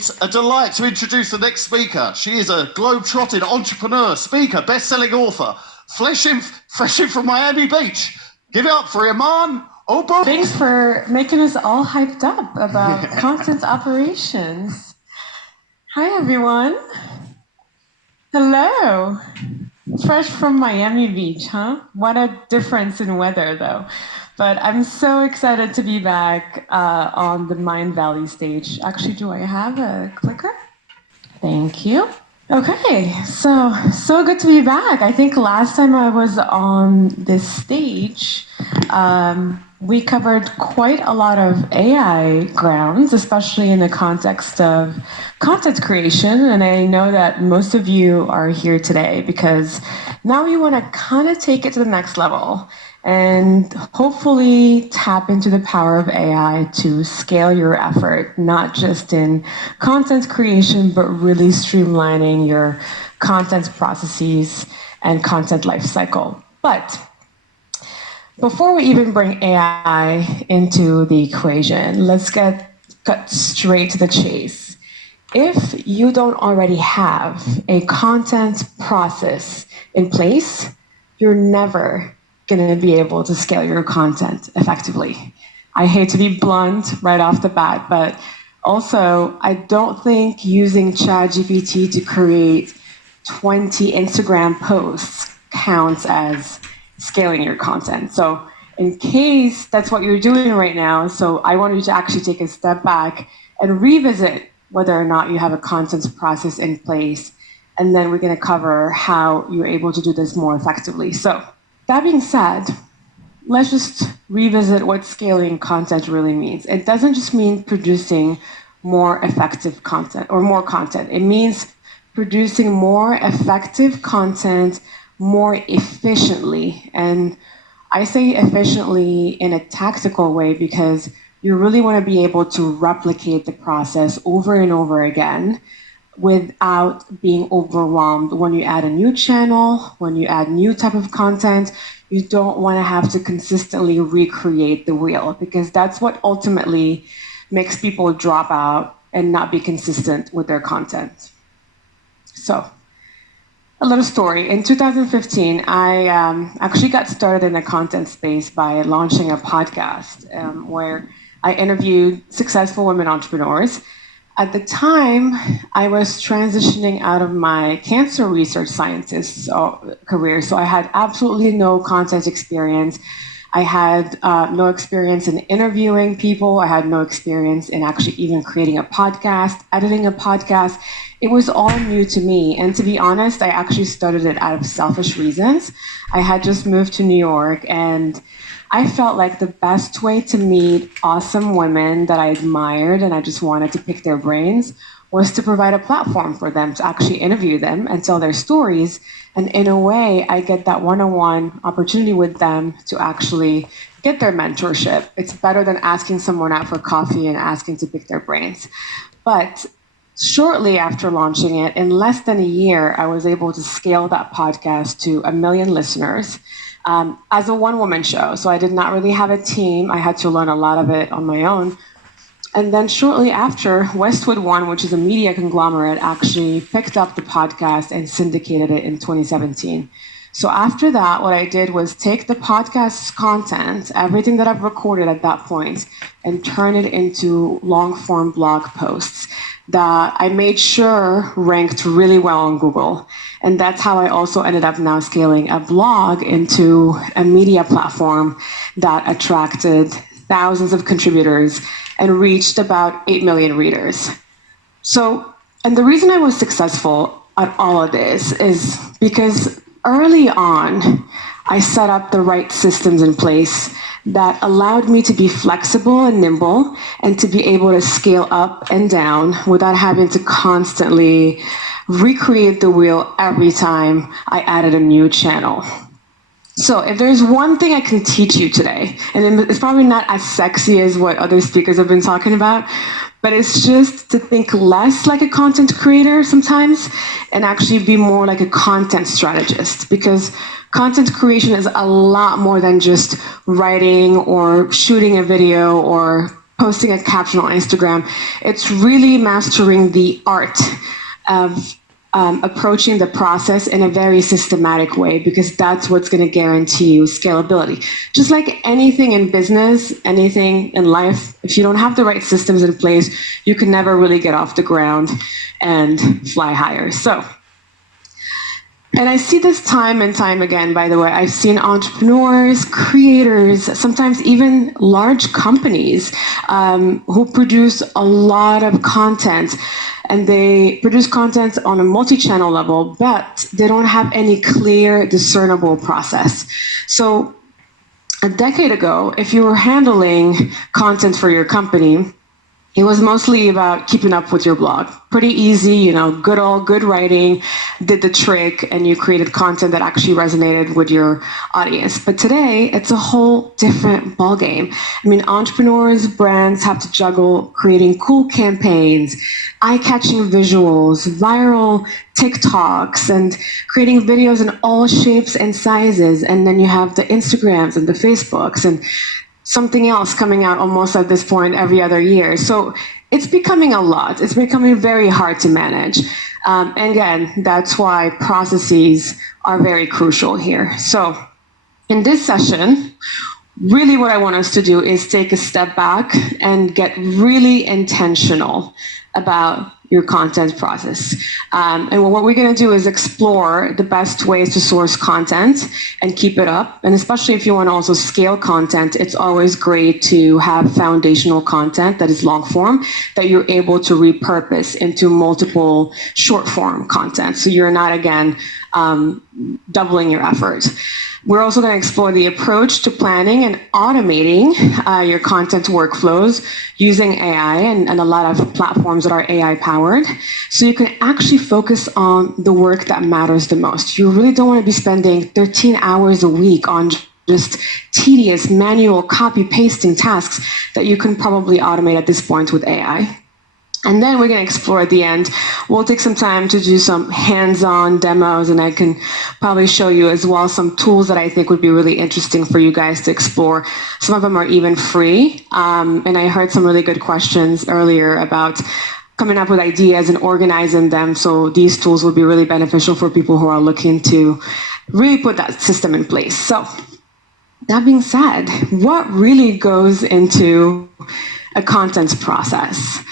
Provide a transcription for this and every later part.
It's a delight to introduce the next speaker. She is a globe-trotting entrepreneur, speaker, best-selling author, fresh in from Miami Beach. Give it up for Iman Obo. Thanks for making us all hyped up about content operations. Hi, everyone. Hello. Fresh from Miami Beach, huh? What a difference in weather, though. But I'm so excited to be back on the Mind Valley stage. Actually, do I have a clicker? Thank you. Okay, so good to be back. I think last time I was on this stage, we covered quite a lot of AI grounds, especially in the context of content creation. And I know that most of you are here today because now you want to kind of take it to the next level and hopefully tap into the power of AI to scale your effort, not just in content creation, but really streamlining your content processes and content lifecycle. But before we even bring AI into the equation, let's get cut straight to the chase. If you don't already have a content process in place, you're never going to be able to scale your content effectively. I hate to be blunt right off the bat, but also I don't think using ChatGPT to create 20 Instagram posts counts as scaling your content. So in case that's what you're doing right now, so I want you to actually take a step back and revisit whether or not you have a content process in place. And then we're going to cover how you're able to do this more effectively. So that being said, let's just revisit what scaling content really means. It doesn't just mean producing more effective content or more content. It means producing more effective content more efficiently. And I say efficiently in a tactical way because you really want to be able to replicate the process over and over again without being overwhelmed. When you add a new channel, when you add new type of content, you don't want to have to consistently recreate the wheel because that's what ultimately makes people drop out and not be consistent with their content. So, a little story. In 2015, I actually got started in the content space by launching a podcast where I interviewed successful women entrepreneurs. At the time, I was transitioning out of my cancer research scientist career, so I had absolutely no content experience. I had no experience in interviewing people. I had no experience in actually even creating a podcast, editing a podcast. It was all new to me. And to be honest, I actually started it out of selfish reasons. I had just moved to New York and I felt like the best way to meet awesome women that I admired and I just wanted to pick their brains was to provide a platform for them to actually interview them and tell their stories. And in a way, I get that one-on-one opportunity with them to actually get their mentorship. It's better than asking someone out for coffee and asking to pick their brains. But shortly after launching it, in less than a year, I was able to scale that podcast to 1 million listeners. As a one-woman show. So I did not really have a team. I had to learn a lot of it on my own. And then shortly after, Westwood One, which is a media conglomerate, actually picked up the podcast and syndicated it in 2017. So after that, what I did was take the podcast's content, everything that I've recorded at that point, and turn it into long-form blog posts that I made sure ranked really well on Google. And that's how I also ended up now scaling a blog into a media platform that attracted thousands of contributors and reached about 8 million readers. So, and the reason I was successful at all of this is because early on, I set up the right systems in place that allowed me to be flexible and nimble and to be able to scale up and down without having to constantly recreate the wheel every time I added a new channel. So if there's one thing I can teach you today, and it's probably not as sexy as what other speakers have been talking about, but it's just to think less like a content creator sometimes and actually be more like a content strategist, because content creation is a lot more than just writing or shooting a video or posting a caption on Instagram. It's really mastering the art of approaching the process in a very systematic way, because that's what's going to guarantee you scalability. Just like anything in business, anything in life, if you don't have the right systems in place, you can never really get off the ground and fly higher. So, and I see this time and time again, by the way. I've seen entrepreneurs, creators, sometimes even large companies who produce a lot of content, and they produce content on a multi-channel level, but they don't have any clear, discernible process. So a decade ago, if you were handling content for your company, it was mostly about keeping up with your blog. Pretty easy, good writing did the trick, and you created content that actually resonated with your audience. But today, it's a whole different ballgame. I mean, entrepreneurs, brands have to juggle creating cool campaigns, eye-catching visuals, viral TikToks, and creating videos in all shapes and sizes. And then you have the Instagrams and the Facebooks, and something else coming out almost at this point every other year. So it's becoming a lot. It's becoming very hard to manage. And again, that's why processes are very crucial here. So in this session, really what I want us to do is take a step back and get really intentional about your content process. And what we're gonna do is explore the best ways to source content and keep it up. And especially if you wanna also scale content, it's always great to have foundational content that is long form, that you're able to repurpose into multiple short form content. So you're not, again, doubling your effort. We're also going to explore the approach to planning and automating your content workflows using AI and a lot of platforms that are AI powered. So you can actually focus on the work that matters the most. You really don't want to be spending 13 hours a week on just tedious manual copy pasting tasks that you can probably automate at this point with AI. And then we're going to explore at the end. We'll take some time to do some hands-on demos, and I can probably show you as well some tools that I think would be really interesting for you guys to explore. Some of them are even free. And I heard some really good questions earlier about coming up with ideas and organizing them. So these tools will be really beneficial for people who are looking to really put that system in place. So that being said, what really goes into a content process?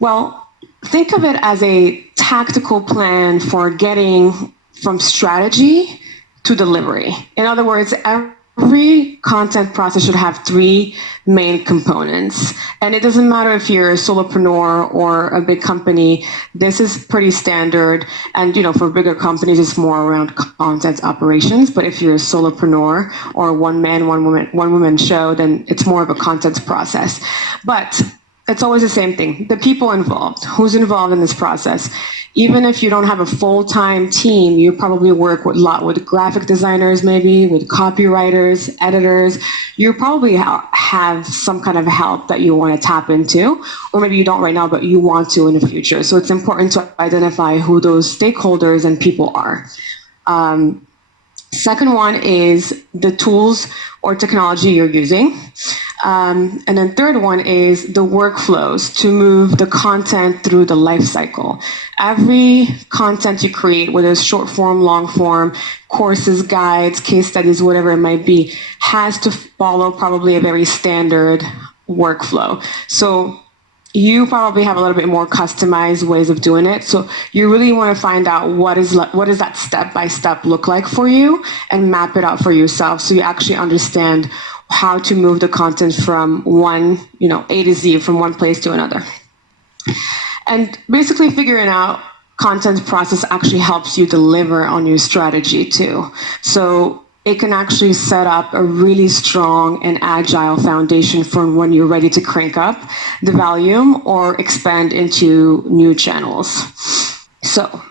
Well, think of it as a tactical plan for getting from strategy to delivery. In other words, every content process should have three main components. And it doesn't matter if you're a solopreneur or a big company, this is pretty standard. And for bigger companies, it's more around content operations. But if you're a solopreneur or a one man, one woman show, then it's more of a content process. But it's always the same thing. The people involved, who's involved in this process. Even if you don't have a full-time team, you probably work a lot with graphic designers, maybe with copywriters, editors. You probably have some kind of help that you want to tap into, or maybe you don't right now, but you want to in the future. So it's important to identify who those stakeholders and people are. Second one is the tools or technology you're using. And then third one is the workflows to move the content through the life cycle. Every content you create, whether it's short form, long form, courses, guides, case studies, whatever it might be, has to follow probably a very standard workflow. So you probably have a little bit more customized ways of doing it. So you really want to find out what does that step-by-step look like for you, and map it out for yourself so you actually understand how to move the content from one, A to Z, from one place to another. And basically figuring out content process actually helps you deliver on your strategy too. So it can actually set up a really strong and agile foundation for when you're ready to crank up the volume or expand into new channels. So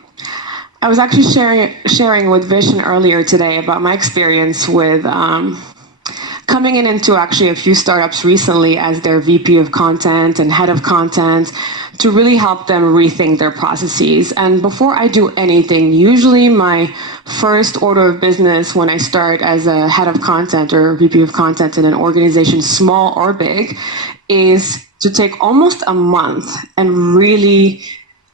I was actually sharing with Vision earlier today about my experience with coming into actually a few startups recently as their VP of content and head of content to really help them rethink their processes. And before I do anything, usually my first order of business when I start as a head of content or VP of content in an organization, small or big, is to take almost a month and really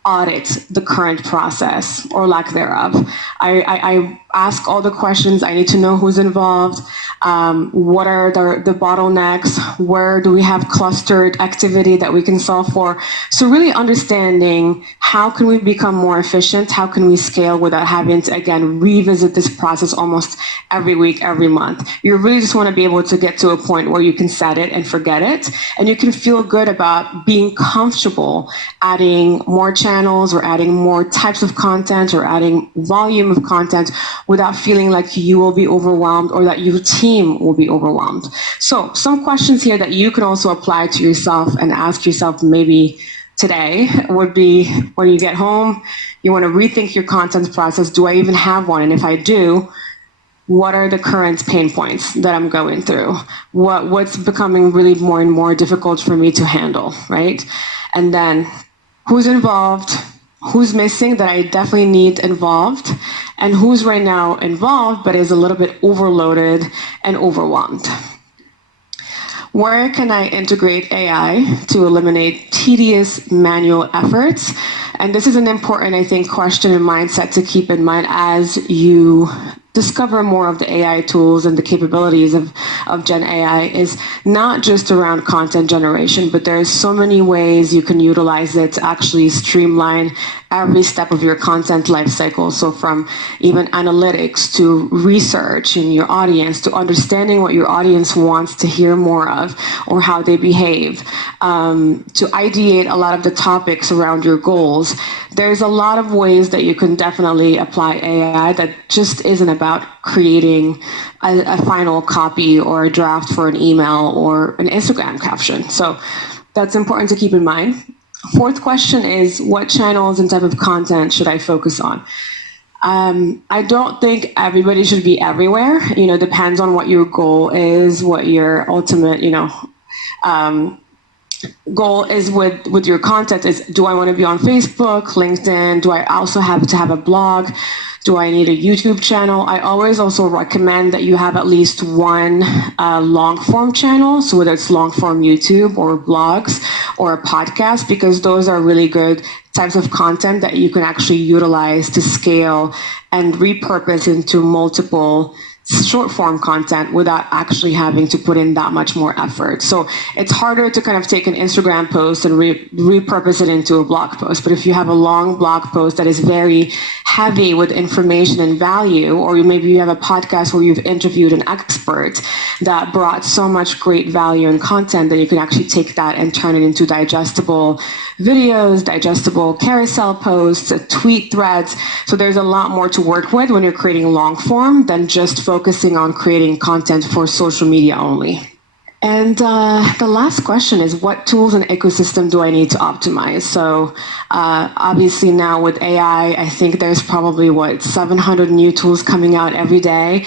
audit the current process or lack thereof. I ask all the questions. I need to know who's involved. What are the bottlenecks? Where do we have clustered activity that we can solve for? So really understanding how can we become more efficient? How can we scale without having to, again, revisit this process almost every week, every month? You really just want to be able to get to a point where you can set it and forget it. And you can feel good about being comfortable adding more channels or adding more types of content or adding volume of content without feeling like you will be overwhelmed or that your team will be overwhelmed. So some questions here that you can also apply to yourself and ask yourself maybe today would be, when you get home, you want to rethink your content process. Do I even have one? And if I do, what are the current pain points that I'm going through? What's becoming really more and more difficult for me to handle, right? And then who's involved, who's missing that I definitely need involved, and who's right now involved but is a little bit overloaded and overwhelmed. Where can I integrate AI to eliminate tedious manual efforts? And this is an important, I think, question and mindset to keep in mind as you discover more of the AI tools and the capabilities of Gen AI is not just around content generation, but there's so many ways you can utilize it to actually streamline every step of your content lifecycle. So from even analytics to research in your audience to understanding what your audience wants to hear more of or how they behave, to ideate a lot of the topics around your goals. There's a lot of ways that you can definitely apply AI that just isn't about creating a final copy or a draft for an email or an Instagram caption. So that's important to keep in mind. Fourth question is, what channels and type of content should I focus on? I don't think everybody should be everywhere. Depends on what your goal is, what your ultimate, goal is with your content is, do I want to be on Facebook, LinkedIn? Do I also have to have a blog? Do I need a YouTube channel? I always also recommend that you have at least one long form channel. So whether it's long form YouTube or blogs or a podcast, because those are really good types of content that you can actually utilize to scale and repurpose into multiple short form content without actually having to put in that much more effort. So it's harder to kind of take an Instagram post and repurpose it into a blog post. But if you have a long blog post that is very heavy with information and value, or maybe you have a podcast where you've interviewed an expert that brought so much great value and content, then you can actually take that and turn it into digestible videos, digestible carousel posts, tweet threads. So there's a lot more to work with when you're creating long form than just focusing on creating content for social media only. And the last question is, what tools and ecosystem do I need to optimize? So obviously now with AI, I think there's probably 700 new tools coming out every day,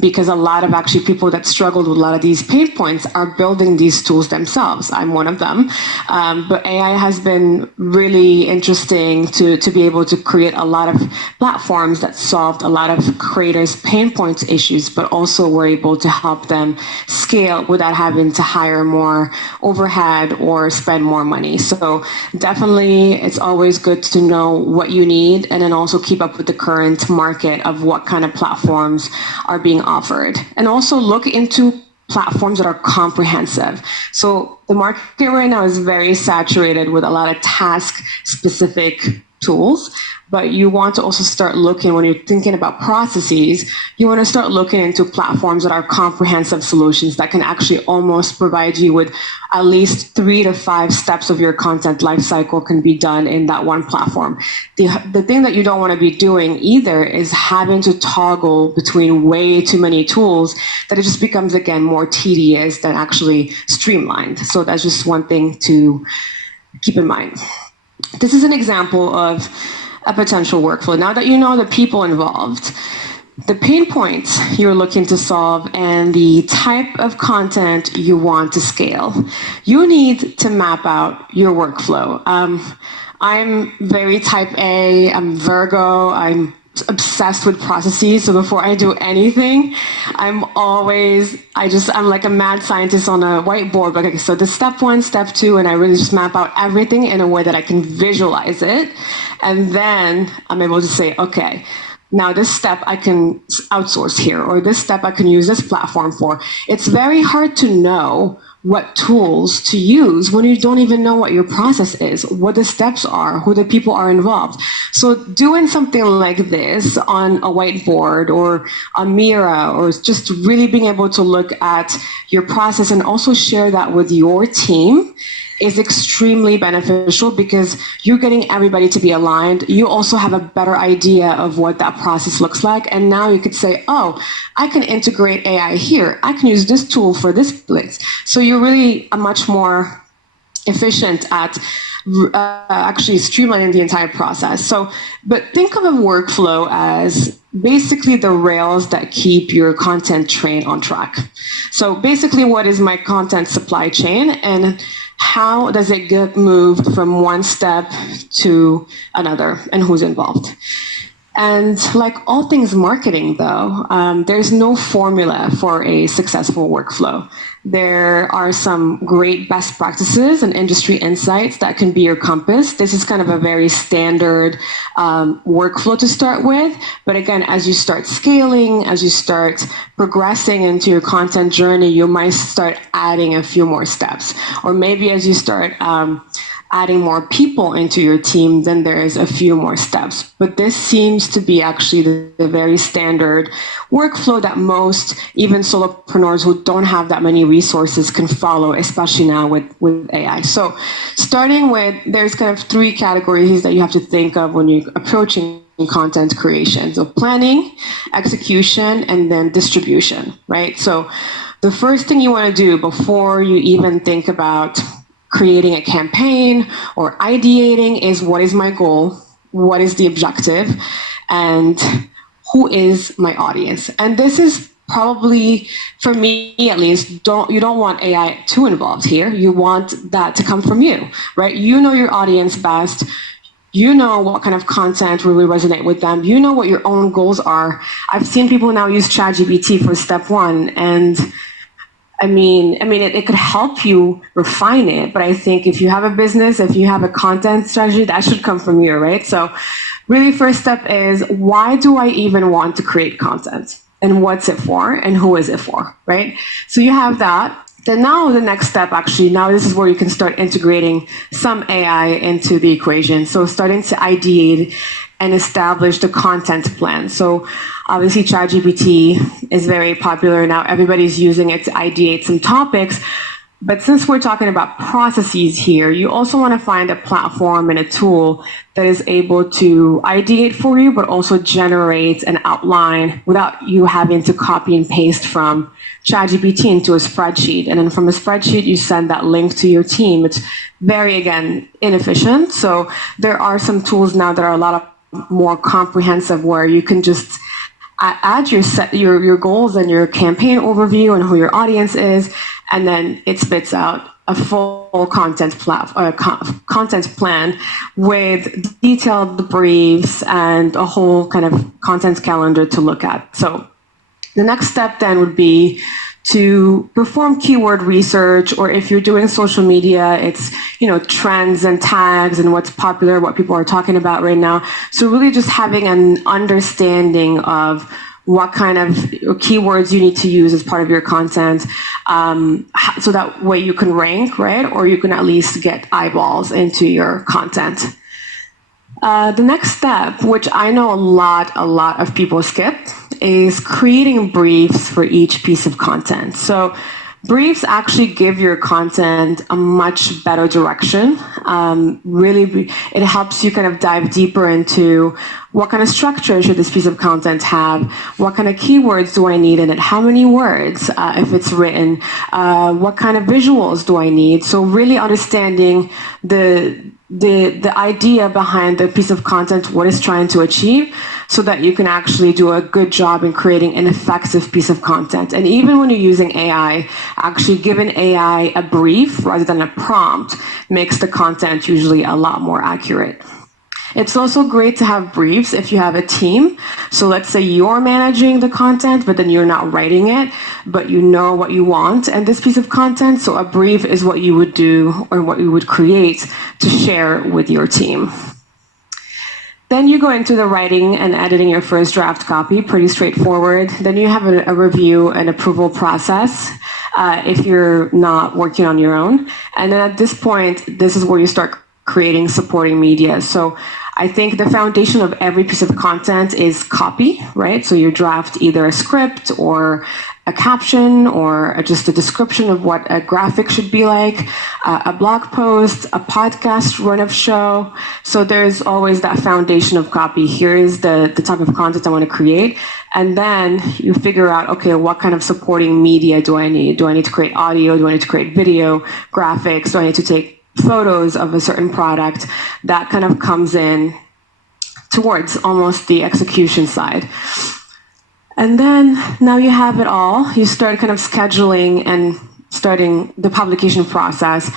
because a lot of actually people that struggled with a lot of these pain points are building these tools themselves. I'm one of them. But AI has been really interesting to be able to create a lot of platforms that solved a lot of creators' pain points issues, but also were able to help them scale without having to hire more overhead or spend more money. So definitely it's always good to know what you need and then also keep up with the current market of what kind of platforms are being offered. And also look into platforms that are comprehensive. So the market right now is very saturated with a lot of task-specific tools, but you want to also start looking, when you're thinking about processes, you want to start looking into platforms that are comprehensive solutions that can actually almost provide you with at least 3 to 5 steps of your content lifecycle can be done in that one platform. The thing that you don't want to be doing either is having to toggle between way too many tools that it just becomes, again, more tedious than actually streamlined. So that's just one thing to keep in mind. This is an example of a potential workflow. Now that you know the people involved, the pain points you're looking to solve, and the type of content you want to scale, you need to map out your workflow. I'm very type A, I'm Virgo, I'm obsessed with processes. So before I do anything, I'm like a mad scientist on a whiteboard. Like, okay, so the step one, step two, and I really just map out everything in a way that I can visualize it. And then I'm able to say, okay, now this step I can outsource here, or this step I can use this platform for. It's very hard to know what tools to use when you don't even know what your process is, what the steps are, who the people are involved. So doing something like this on a whiteboard or a Mira, or just really being able to look at your process and also share that with your team is extremely beneficial, because you're getting everybody to be aligned. You also have a better idea of what that process looks like. And now you could say, oh, I can integrate AI here. I can use this tool for this place. So you're really a much more efficient at actually streamlining the entire process. So, but think of a workflow as basically the rails that keep your content train on track. So basically, what is my content supply chain, and how does it get moved from one step to another, and who's involved? And like all things marketing, though, there's no formula for a successful workflow. There are some great best practices and industry insights that can be your compass. This is kind of a very standard workflow to start with. But again, as you start scaling, as you start progressing into your content journey, you might start adding a few more steps. Or maybe as you start adding more people into your team, then there's a few more steps. But this seems to be actually the very standard workflow that most, even solopreneurs who don't have that many resources, can follow, especially now with AI. So starting with, there's kind of three categories that you have to think of when you're approaching content creation. So planning, execution, and then distribution, right? So the first thing you want to do before you even think about creating a campaign or ideating is, what is my goal? What is the objective? And who is my audience? And this is probably, for me at least, you don't want AI too involved here. You want that to come from you, right? You know your audience best. You know what kind of content will really resonate with them. You know what your own goals are. I've seen people now use ChatGPT for step one, and it could help you refine it, but I think if you have a business, if you have a content strategy, that should come from you, right? So really, first step is, why do I even want to create content? And what's it for? And who is it for, right? So you have that. Then now the next step, actually, now this is where you can start integrating some AI into the equation. So starting to ideate and establish the content plan. So obviously ChatGPT is very popular now. Everybody's using it to ideate some topics. But since we're talking about processes here, you also want to find a platform and a tool that is able to ideate for you, but also generate an outline without you having to copy and paste from ChatGPT into a spreadsheet. And then from a spreadsheet, you send that link to your team. It's very, again, inefficient. So there are some tools now that are a lot of more comprehensive, where you can just add your goals and your campaign overview and who your audience is, and then it spits out a full content plan with detailed briefs and a whole kind of content calendar to look at. So the next step then would be to perform keyword research, or if you're doing social media, it's, trends and tags and what's popular, what people are talking about right now. So really just having an understanding of what kind of keywords you need to use as part of your content, so that way you can rank, right? Or you can at least get eyeballs into your content. The next step, which I know a lot of people skip, is creating briefs for each piece of content. So briefs actually give your content a much better direction. It helps you kind of dive deeper into what kind of structure should this piece of content have, what kind of keywords do I need in it, how many words if it's written, what kind of visuals do I need. So really understanding the idea behind the piece of content, what it's trying to achieve, so that you can actually do a good job in creating an effective piece of content. And even when you're using AI, actually giving AI a brief rather than a prompt makes the content usually a lot more accurate. It's also great to have briefs if you have a team. So let's say you're managing the content, but then you're not writing it, but you know what you want in this piece of content. So a brief is what you would do or what you would create to share with your team. Then you go into the writing and editing your first draft copy, pretty straightforward. Then you have a review and approval process if you're not working on your own. And then at this point, this is where you start creating supporting media. So I think the foundation of every piece of content is copy, right? So you draft either a script or a caption or just a description of what a graphic should be like, a blog post, a podcast run of show. So there's always that foundation of copy. Here is the type of content I want to create. And then you figure out, okay, what kind of supporting media do I need? Do I need to create audio? Do I need to create video, graphics? Do I need to take photos of a certain product? That kind of comes in towards almost the execution side. And then now you have it all. You start kind of scheduling and starting the publication process.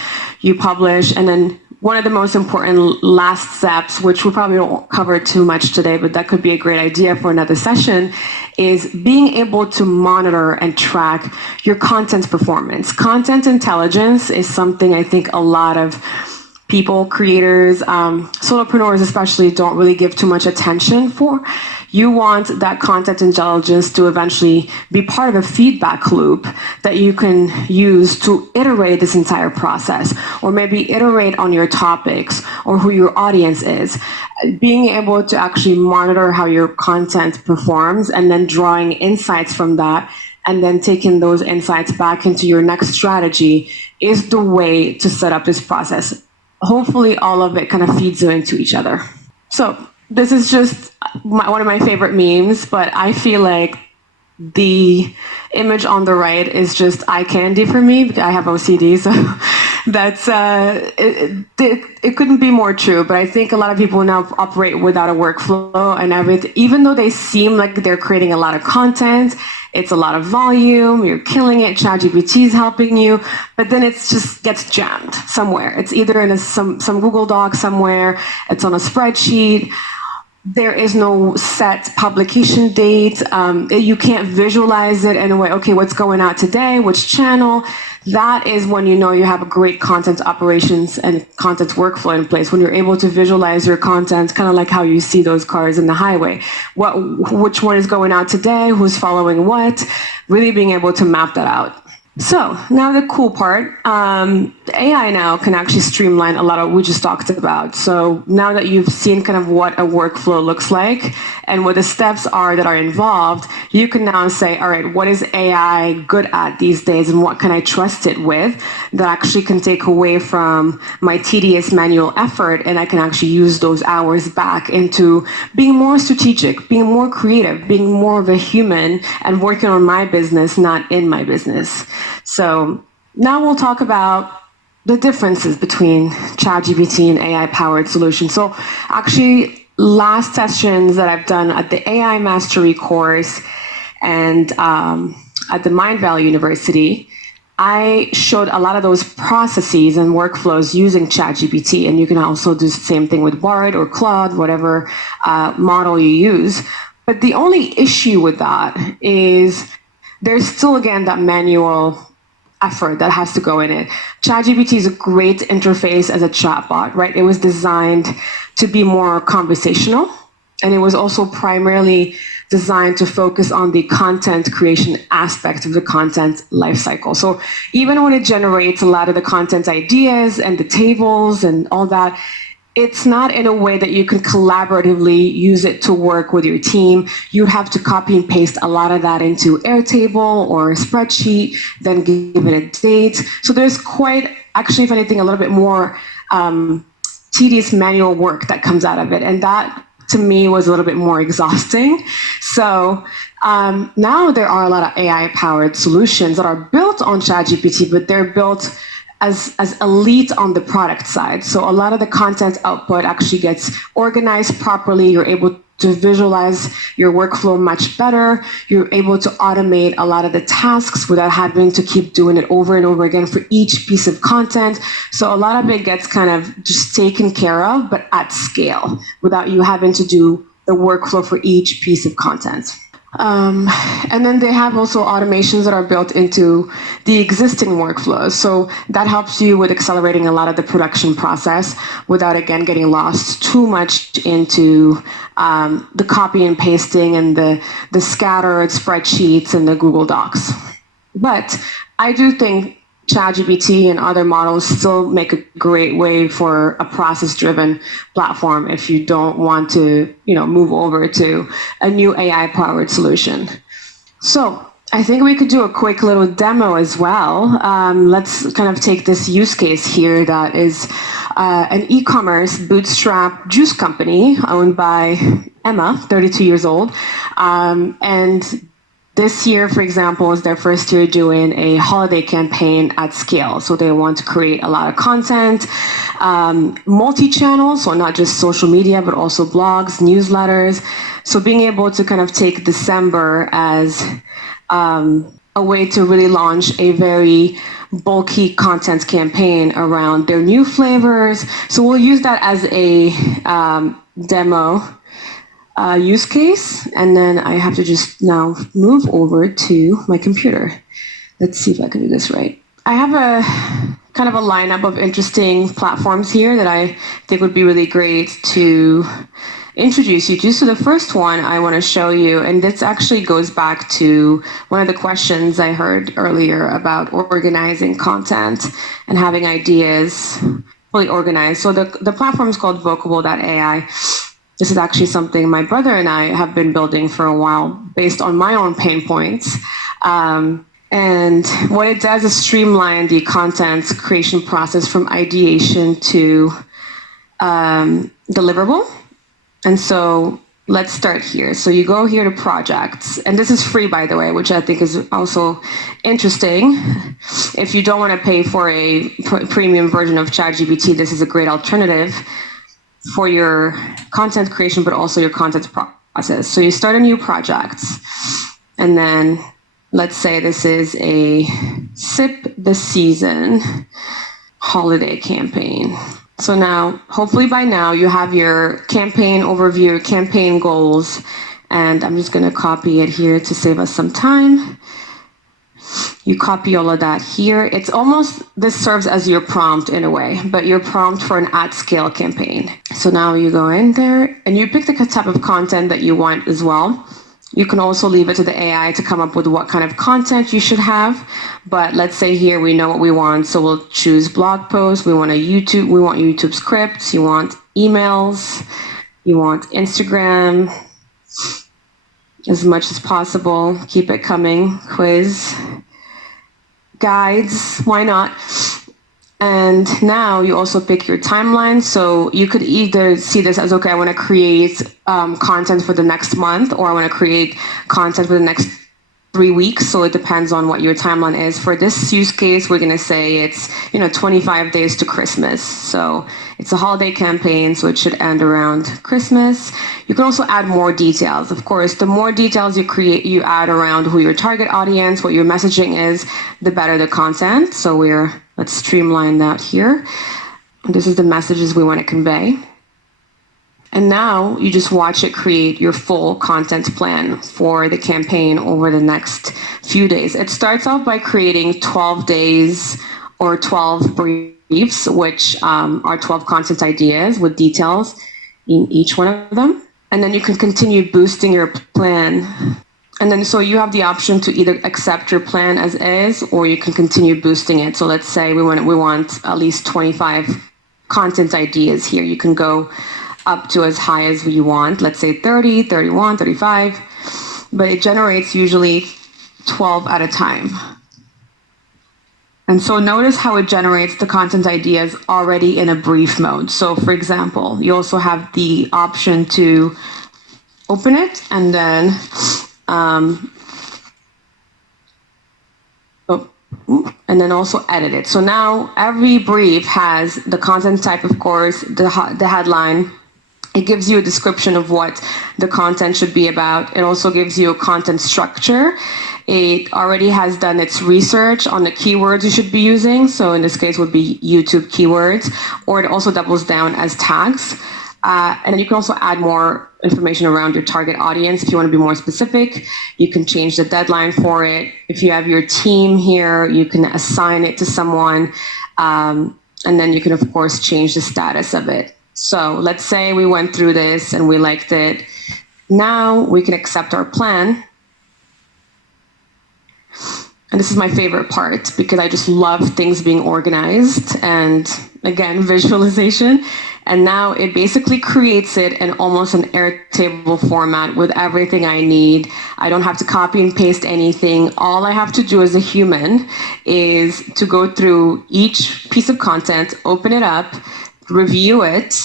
You publish, and then one of the most important last steps, which we probably won't cover too much today, but that could be a great idea for another session, is being able to monitor and track your content's performance. Content intelligence is something I think a lot of people, creators, solopreneurs especially, don't really give too much attention for. You want that content intelligence to eventually be part of a feedback loop that you can use to iterate this entire process, or maybe iterate on your topics or who your audience is. Being able to actually monitor how your content performs and then drawing insights from that and then taking those insights back into your next strategy is the way to set up this process. Hopefully all of it kind of feeds into each other. So this is just one of my favorite memes, but I feel like the image on the right is just eye candy for me because I have OCD, so that's it couldn't be more true. But I think a lot of people now operate without a workflow and everything, even though they seem like they're creating a lot of content. It's a lot of volume, you're killing it, ChatGPT is helping you, but then it just gets jammed somewhere. It's either in some Google Doc somewhere, it's on a spreadsheet. There is no set publication date. You can't visualize it in a way, okay, what's going out today, which channel? That is when you know you have a great content operations and content workflow in place, when you're able to visualize your content, kind of like how you see those cars in the highway. Which one is going out today, who's following what, really being able to map that out. So now the cool part, AI now can actually streamline a lot of what we just talked about. So now that you've seen kind of what a workflow looks like and what the steps are that are involved, you can now say, all right, what is AI good at these days and what can I trust it with that actually can take away from my tedious manual effort, and I can actually use those hours back into being more strategic, being more creative, being more of a human and working on my business, not in my business. So now we'll talk about the differences between ChatGPT and AI-powered solutions. So actually, last sessions that I've done at the AI Mastery course and at the Mindvalley University, I showed a lot of those processes and workflows using ChatGPT, and you can also do the same thing with Bard or Claude, whatever model you use. But the only issue with that is there's still, again, that manual effort that has to go in it. ChatGPT is a great interface as a chatbot, right? It was designed to be more conversational, and it was also primarily designed to focus on the content creation aspect of the content lifecycle. So even when it generates a lot of the content ideas and the tables and all that, it's not in a way that you can collaboratively use it to work with your team. You'd have to copy and paste a lot of that into Airtable or a spreadsheet, then give it a date. So there's quite, actually, if anything, a little bit more tedious manual work that comes out of it. And that, to me, was a little bit more exhausting. So now there are a lot of AI-powered solutions that are built on ChatGPT, but they're built as elite on the product side. So a lot of the content output actually gets organized properly. You're able to visualize your workflow much better. You're able to automate a lot of the tasks without having to keep doing it over and over again for each piece of content. So a lot of it gets kind of just taken care of, but at scale, without you having to do the workflow for each piece of content. And then they have also automations that are built into the existing workflows. So that helps you with accelerating a lot of the production process without, again, getting lost too much into the copy and pasting and the scattered spreadsheets and the Google Docs. But I do think ChatGPT and other models still make a great way for a process-driven platform if you don't want to, move over to a new AI-powered solution. So I think we could do a quick little demo as well. Let's kind of take this use case here that is an e-commerce bootstrap juice company owned by Emma, 32 years old, and this year, for example, is their first year doing a holiday campaign at scale. So they want to create a lot of content, multi-channel, so not just social media, but also blogs, newsletters. So being able to kind of take December as a way to really launch a very bulky content campaign around their new flavors. So we'll use that as a demo use case, and then I have to just now move over to my computer. Let's see if I can do this right. I have a kind of a lineup of interesting platforms here that I think would be really great to introduce you to. So the first one I want to show you, and this actually goes back to one of the questions I heard earlier about organizing content and having ideas fully organized. So the platform is called Vocable.ai. This is actually something my brother and I have been building for a while based on my own pain points. And what it does is streamline the content creation process from ideation to deliverable. And so let's start here. So you go here to projects, and this is free, by the way, which I think is also interesting. If you don't want to pay for a premium version of ChatGPT, this is a great alternative for your content creation, but also your content process. So you start a new project, and then let's say this is a Sip the Season holiday campaign. So now, hopefully by now, you have your campaign overview, campaign goals, and I'm just gonna copy it here to save us some time. You copy all of that here. It's almost, this serves as your prompt in a way, but your prompt for an at-scale campaign. So now you go in there and you pick the type of content that you want as well. You can also leave it to the AI to come up with what kind of content you should have. But let's say here we know what we want. So we'll choose blog posts. We want YouTube scripts. You want emails. You want Instagram as much as possible. Keep it coming. Quiz. Guides, why not? And now you also pick your timeline. So you could either see this as, okay, I want to create content for the next month, or I want to create content for the next 3 weeks. So it depends on what your timeline is. For this use case, we're going to say it's 25 days to Christmas. So it's a holiday campaign, so it should end around Christmas. You can also add more details. Of course, the more details you add around who your target audience, what your messaging is, the better the content. So let's streamline that here. This is the messages we want to convey. And now you just watch it create your full content plan for the campaign over the next few days. It starts off by creating 12 days or 12 briefs, which are 12 content ideas with details in each one of them. And then you can continue boosting your plan. And then so you have the option to either accept your plan as is, or you can continue boosting it. So let's say we want at least 25 content ideas here. You can go up to as high as you want, let's say 30, 31, 35, but it generates usually 12 at a time. And so notice how it generates the content ideas already in a brief mode. So for example, you also have the option to open it and then also edit it. So now every brief has the content type, of course, the headline, It gives you a description of what the content should be about. It also gives you a content structure. It already has done its research on the keywords you should be using. So in this case would be YouTube keywords, or it also doubles down as tags. And then you can also add more information around your target audience. If you want to be more specific, you can change the deadline for it. If you have your team here, you can assign it to someone. And then you can, of course, change the status of it. So let's say we went through this and we liked it. Now we can accept our plan. And this is my favorite part because I just love things being organized and, again, visualization. And now it basically creates it in almost an Airtable format with everything I need. I don't have to copy and paste anything. All I have to do as a human is to go through each piece of content, open it up, review it,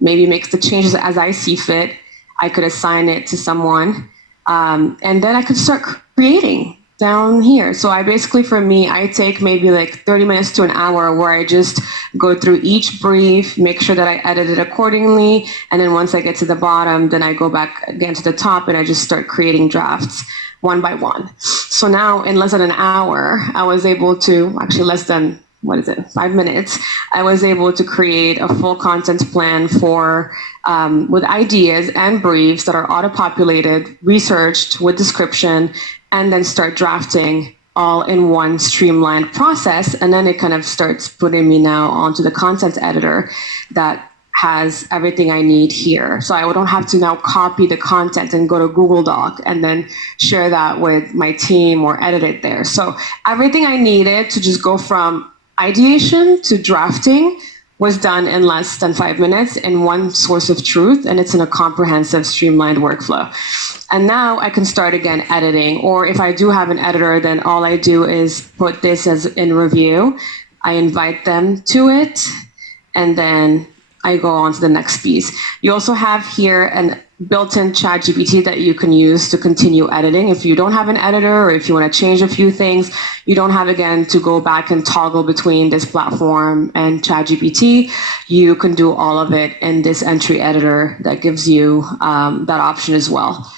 maybe make the changes as I see fit. I could assign it to someone, and then I could start creating down here. So I basically, for me, I take maybe like 30 minutes to an hour where I just go through each brief, make sure that I edit it accordingly. And then once I get to the bottom, then I go back again to the top and I just start creating drafts one by one. So now in less than an hour, I was able to, actually less than, 5 minutes, I was able to create a full content plan for with ideas and briefs that are auto-populated, researched with description, and then start drafting all in one streamlined process. And then it kind of starts putting me now onto the content editor that has everything I need here. So I don't have to now copy the content and go to Google Doc and then share that with my team or edit it there. So everything I needed to just go from ideation to drafting was done in less than 5 minutes in one source of truth, and it's in a comprehensive, streamlined workflow. And now I can start again editing, or if I do have an editor, then all I do is put this as in review. I invite them to it, and then I go on to the next piece. You also have here an built-in ChatGPT that you can use to continue editing. If you don't have an editor or if you want to change a few things, you don't have, again, to go back and toggle between this platform and ChatGPT. You can do all of it in this entry editor that gives you that option as well.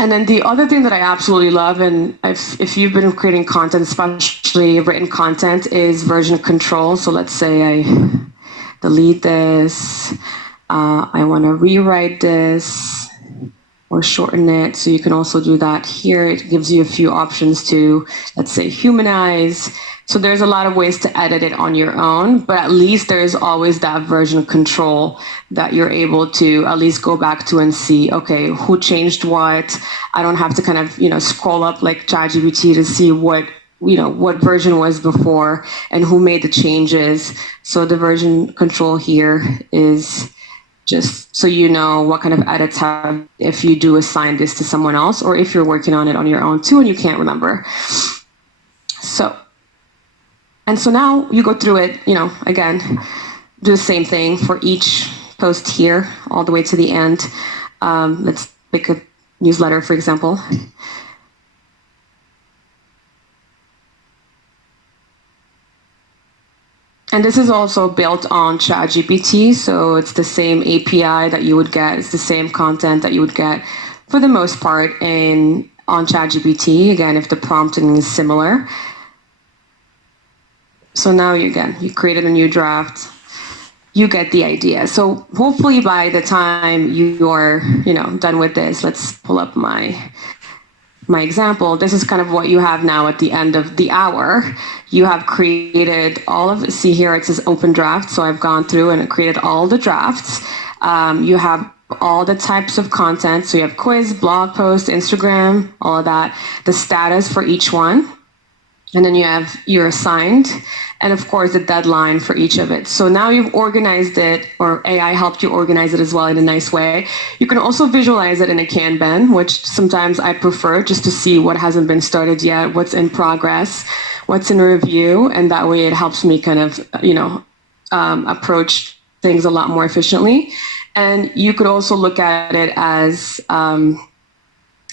And then the other thing that I absolutely love, and if you've been creating content, especially written content, is version control. So let's say I delete this. I want to rewrite this or shorten it. So you can also do that here. It gives you a few options to, let's say, humanize. So there's a lot of ways to edit it on your own, but at least there's always that version control that you're able to at least go back to and see, okay, who changed what? I don't have to kind of, scroll up like ChatGPT to see what version was before and who made the changes. So the version control here is just so you know what kind of edits have, if you do assign this to someone else or if you're working on it on your own too and you can't remember. So now you go through it, again, do the same thing for each post here all the way to the end. Let's pick a newsletter, for example. And this is also built on ChatGPT, so it's the same API that you would get. It's the same content that you would get, for the most part, on ChatGPT. Again, if the prompting is similar. So now you created a new draft. You get the idea. So hopefully by the time you're, done with this, let's pull up my example. This is kind of what you have now at the end of the hour. You have created all of, see here it says open draft. So I've gone through and created all the drafts. You have all the types of content. So you have quiz, blog post, Instagram, all of that, the status for each one. And then you have your assigned, and of course the deadline for each of it. So now you've organized it, or AI helped you organize it as well in a nice way. You can also visualize it in a Kanban, which sometimes I prefer, just to see what hasn't been started yet, what's in progress, what's in review, and that way it helps me kind of, approach things a lot more efficiently. And you could also look at it as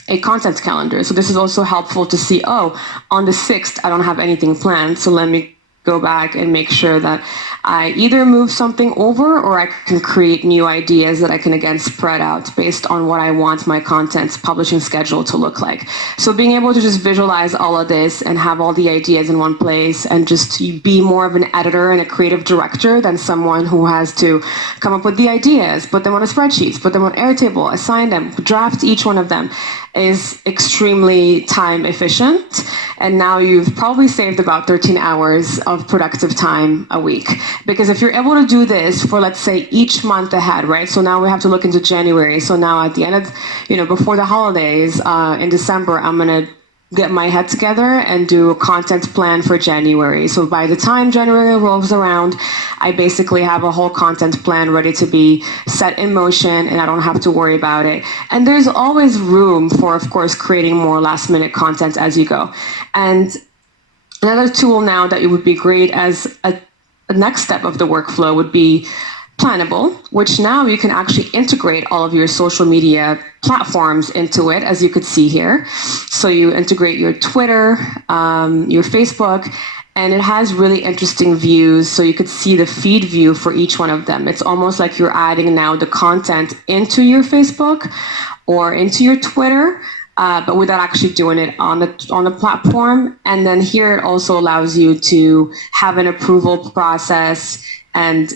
a content calendar. So this is also helpful to see, on the 6th, I don't have anything planned. So let me go back and make sure that I either move something over or I can create new ideas that I can again spread out based on what I want my content's publishing schedule to look like. So being able to just visualize all of this and have all the ideas in one place and just be more of an editor and a creative director than someone who has to come up with the ideas, put them on a spreadsheet, put them on Airtable, assign them, draft each one of them, is extremely time efficient. And now you've probably saved about 13 hours of productive time a week. Because if you're able to do this for, let's say, each month ahead, right? So now we have to look into January. So now at the end of, before the holidays, in December, I'm going to get my head together and do a content plan for January. So by the time January rolls around, I basically have a whole content plan ready to be set in motion and I don't have to worry about it. And there's always room for, of course, creating more last minute content as you go. And another tool now that it would be great as a next step of the workflow would be Plannable, which now you can actually integrate all of your social media platforms into it, as you could see here. So you integrate your Twitter, your Facebook, and it has really interesting views. So you could see the feed view for each one of them. It's almost like you're adding now the content into your Facebook or into your Twitter, but without actually doing it on the platform. And then here it also allows you to have an approval process and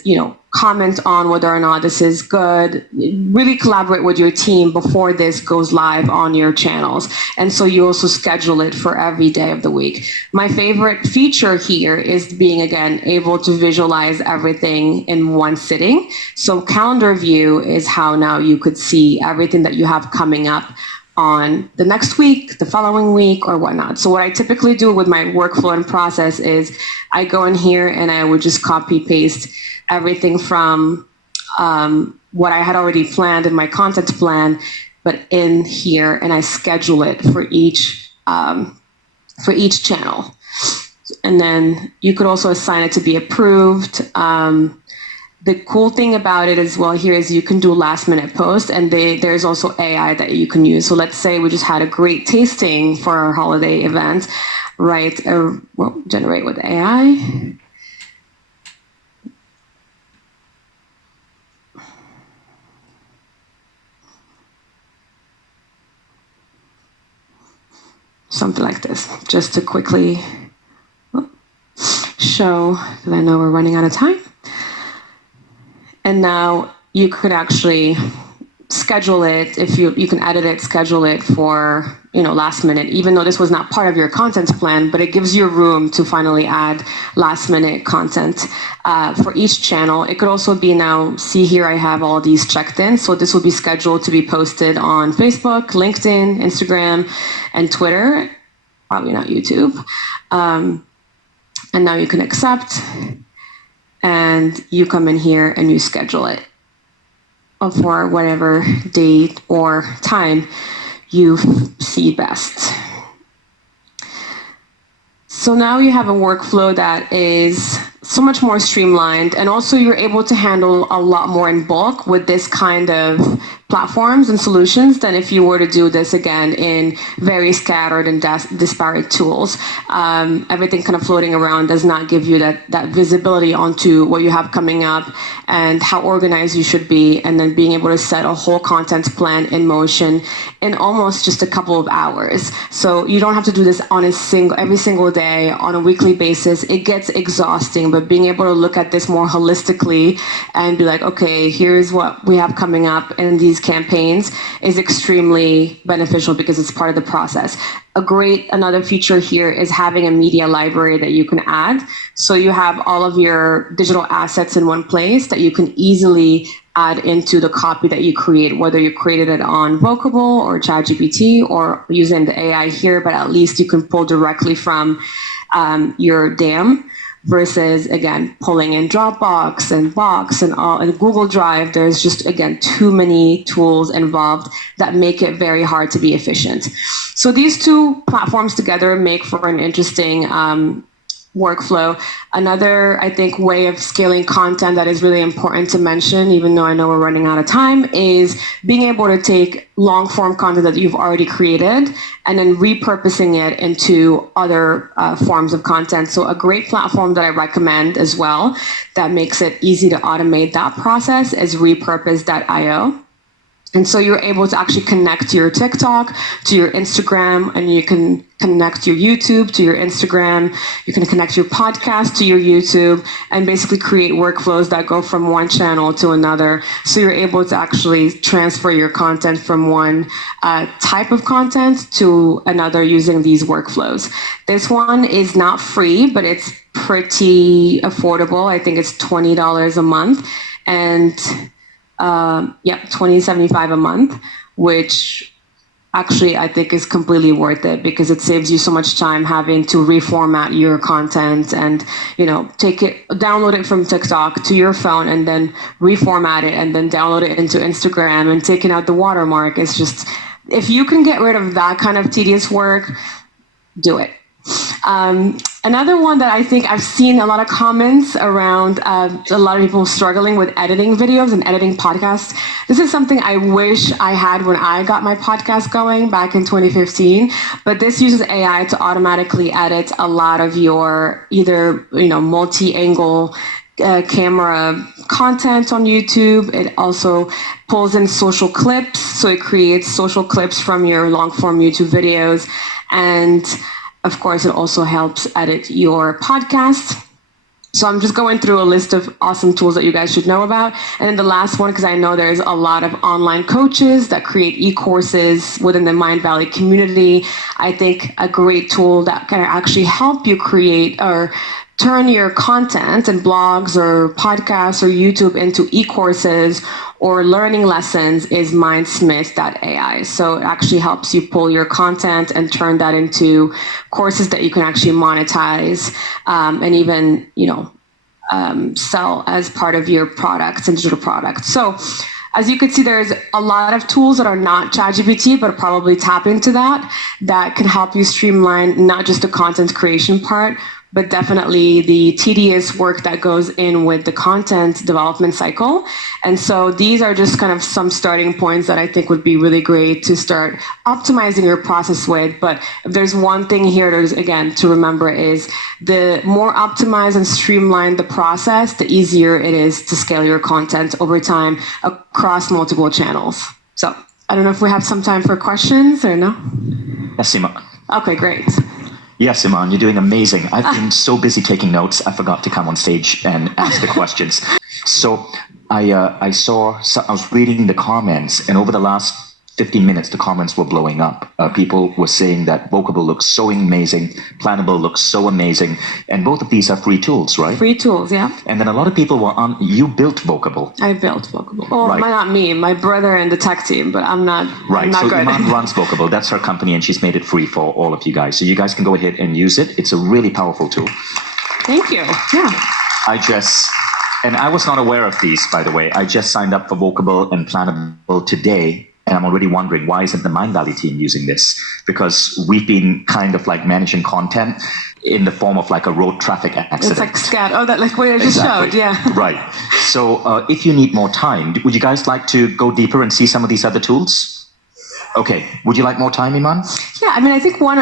comment on whether or not this is good, really collaborate with your team before this goes live on your channels. And so you also schedule it for every day of the week. My favorite feature here is being, again, able to visualize everything in one sitting. So calendar view is how now you could see everything that you have coming up on the next week, the following week, or whatnot. So what I typically do with my workflow and process is I go in here and I would just copy paste everything from what I had already planned in my content plan, but in here, and I schedule it for each channel. And then you could also assign it to be approved. The cool thing about it as well here is you can do last minute posts, and there's also AI that you can use. So let's say we just had a great tasting for our holiday event, right? Generate with AI. Something like this, just to quickly show that I know we're running out of time. And now you could actually schedule it, if you can edit it, schedule it for last minute, even though this was not part of your content plan, but it gives you room to finally add last minute content for each channel. It could also be now, see here I have all these checked in, so this will be scheduled to be posted on Facebook, LinkedIn, Instagram, and Twitter, probably not YouTube. And now you can accept, and you come in here and you schedule it for whatever date or time you see best. So now you have a workflow that is so much more streamlined, and also you're able to handle a lot more in bulk with this kind of platforms and solutions than if you were to do this again in very scattered and disparate tools. Everything kind of floating around does not give you that visibility onto what you have coming up and how organized you should be, and then being able to set a whole content plan in motion in almost just a couple of hours. So you don't have to do this on every single day, on a weekly basis. It gets exhausting, but being able to look at this more holistically and be like, okay, here's what we have coming up in these campaigns is extremely beneficial because it's part of the process. Another feature here is having a media library that you can add. So you have all of your digital assets in one place that you can easily add into the copy that you create, whether you created it on Vocable or ChatGPT or using the AI here, but at least you can pull directly from your DAM. Versus, again, pulling in Dropbox and Box and Google Drive. There's just, again, too many tools involved that make it very hard to be efficient. So these two platforms together make for an interesting workflow. Another, I think, way of scaling content that is really important to mention, even though I know we're running out of time, is being able to take long form content that you've already created and then repurposing it into other forms of content. So a great platform that I recommend as well that makes it easy to automate that process is repurpose.io. And so you're able to actually connect your TikTok to your Instagram, and you can connect your YouTube to your Instagram. You can connect your podcast to your YouTube and basically create workflows that go from one channel to another. So you're able to actually transfer your content from one type of content to another using these workflows. This one is not free, but it's pretty affordable. I think it's $20 a month. And $20.75 a month, which actually I think is completely worth it because it saves you so much time having to reformat your content and, download it from TikTok to your phone and then reformat it and then download it into Instagram and taking out the watermark. It's just, if you can get rid of that kind of tedious work, do it. Another one that I think I've seen a lot of comments around, a lot of people struggling with editing videos and editing podcasts. This is something I wish I had when I got my podcast going back in 2015, but this uses AI to automatically edit a lot of your either, multi-angle camera content on YouTube. It also pulls in social clips, so it creates social clips from your long-form YouTube videos. And of course, it also helps edit your podcast. So I'm just going through a list of awesome tools that you guys should know about. And then the last one, because I know there's a lot of online coaches that create e-courses within the Mindvalley community. I think a great tool that can actually help you create or turn your content and blogs or podcasts or YouTube into e-courses or learning lessons is mindsmith.ai. So it actually helps you pull your content and turn that into courses that you can actually monetize and even, sell as part of your products and digital products. So as you can see, there's a lot of tools that are not ChatGPT, but probably tap into that can help you streamline not just the content creation part, but definitely the tedious work that goes in with the content development cycle. And so these are just kind of some starting points that I think would be really great to start optimizing your process with. But if there's one thing here, there's again to remember is the more optimized and streamlined the process, the easier it is to scale your content over time across multiple channels. So I don't know if we have some time for questions or no? Yes, Simon. Okay, great. Yes, Iman, you're doing amazing. I've been so busy taking notes, I forgot to come on stage and ask the questions. So I was reading the comments, and over the last 15 minutes, the comments were blowing up. People were saying that Vocable looks so amazing, Plannable looks so amazing, and both of these are free tools, right? Free tools, yeah. And then a lot of people were on, you built Vocable. I built Vocable. Well, right. Not me, my brother and the tech team, but I'm not right. I'm not so good. Iman runs Vocable, that's her company, and she's made it free for all of you guys. So you guys can go ahead and use it. It's a really powerful tool. Thank you, yeah. And I was not aware of these, by the way. I just signed up for Vocable and Plannable today. And I'm already wondering, why isn't the Mindvalley team using this? Because we've been kind of like managing content in the form of like a road traffic accident. It's like scat. Oh, that like what I just showed, yeah. Right. So if you need more time, would you guys like to go deeper and see some of these other tools? Okay. Would you like more time, Iman? Yeah, I mean, I think one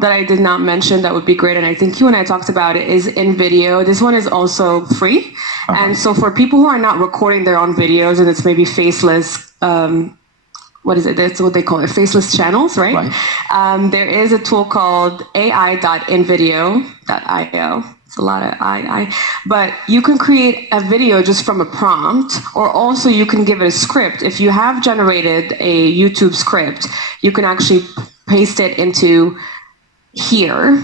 that I did not mention that would be great, and I think you and I talked about it, is InVideo. This one is also free. And so for people who are not recording their own videos and it's maybe faceless, what is it? That's what they call it, faceless channels, right? There is a tool called ai.invideo.io. It's a lot of I. But you can create a video just from a prompt, or also you can give it a script. If you have generated a YouTube script, you can actually paste it into here,